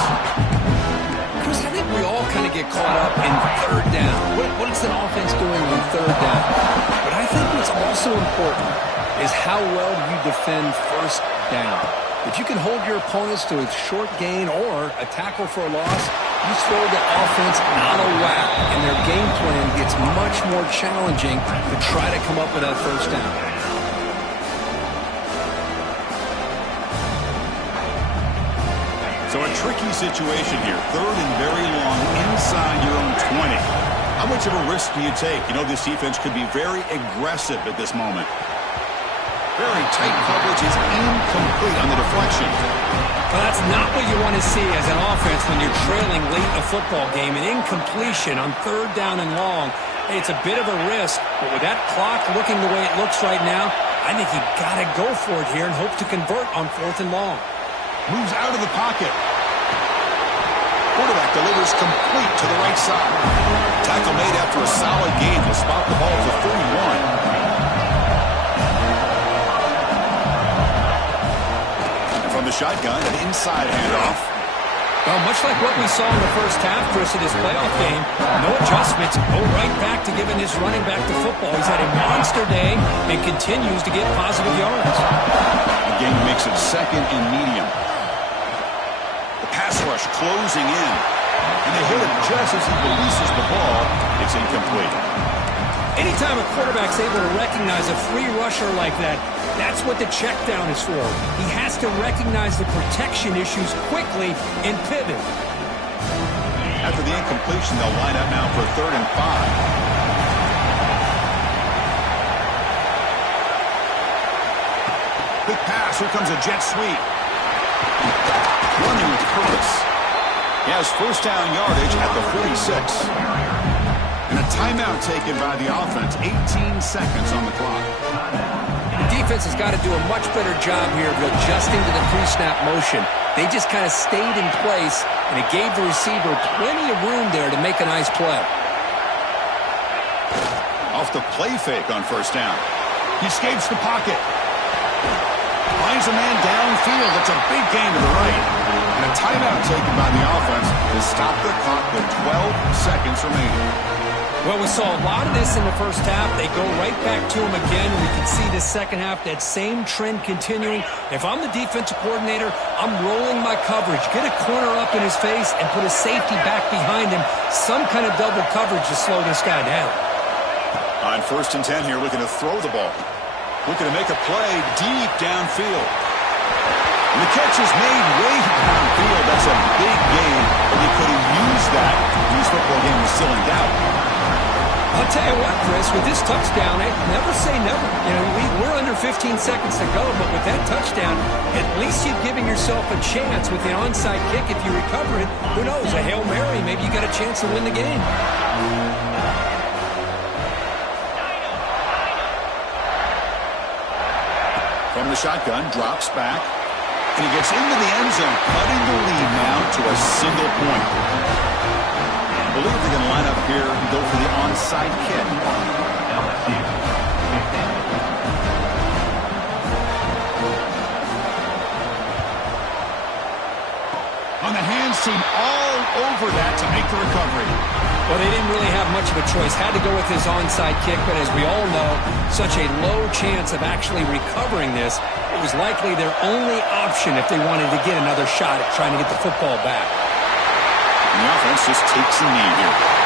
Chris, I think we all kind of get caught up in third down. What is an offense doing on third down? But I think what's also important is how well you defend first down. If you can hold your opponents to a short gain or a tackle for a loss, you throw the offense out of whack, and their game plan gets much more challenging to try to come up with that first down. So a tricky situation here. Third and very long inside your own 20. How much of a risk do you take? You know, this defense could be very aggressive at this moment. Very tight coverage is incomplete on the deflection. Well, that's not what you want to see as an offense when you're trailing late in a football game. An incompletion on third down and long. Hey, it's a bit of a risk, but with that clock looking the way it looks right now, I think you've got to go for it here and hope to convert on fourth and long. Moves out of the pocket. Quarterback delivers complete to the right side. Tackle made after a solid gain to spot the ball for 31. And from the shotgun, an inside handoff. Well, much like what we saw in the first half, Chris, of this playoff game, no adjustments, go right back to giving his running back the football. He's had a monster day and continues to get positive yards. The game makes it second and medium. Pass rush closing in. And they hit him just as he releases the ball. It's incomplete. Anytime a quarterback's able to recognize a free rusher like that, that's what the check down is for. He has to recognize the protection issues quickly and pivot. After the incompletion, they'll line up now for 3rd and 5. Big pass. Here comes a jet sweep. Running with purpose. He has first down yardage at the 46. And a timeout taken by the offense. 18 seconds on the clock. The defense has got to do a much better job here of adjusting to the pre-snap motion. They just kind of stayed in place, and it gave the receiver plenty of room there to make a nice play. Off the play fake on first down. He escapes the pocket. Finds a man downfield. It's a big gain to the right. And a timeout taken by the offense to stop the clock with 12 seconds remaining. Well, we saw a lot of this in the first half. They go right back to him again. We can see the second half, that same trend continuing. If I'm the defensive coordinator, I'm rolling my coverage. Get a corner up in his face and put a safety back behind him. Some kind of double coverage to slow this guy down. On 1st and 10 here, looking to throw the ball. Looking to make a play deep downfield. And the catch is made way downfield. That's a big gain, but he could have used that when this football game was still in doubt. I'll tell you what, Chris, with this touchdown, never say never. You know, we're under 15 seconds to go, but with that touchdown, at least you've given yourself a chance with the onside kick. If you recover it, who knows, a Hail Mary, maybe you got a chance to win the game. From the shotgun, drops back, and he gets into the end zone, cutting the lead now to a single point. I believe they're going to line up here and go for the onside kick. LSU. On the hands team all over that to make the recovery. Well, they didn't really have much of a choice. Had to go with his onside kick, but as we all know, such a low chance of actually recovering this. It was likely their only option if they wanted to get another shot at trying to get the football back. And the offense just takes a knee here.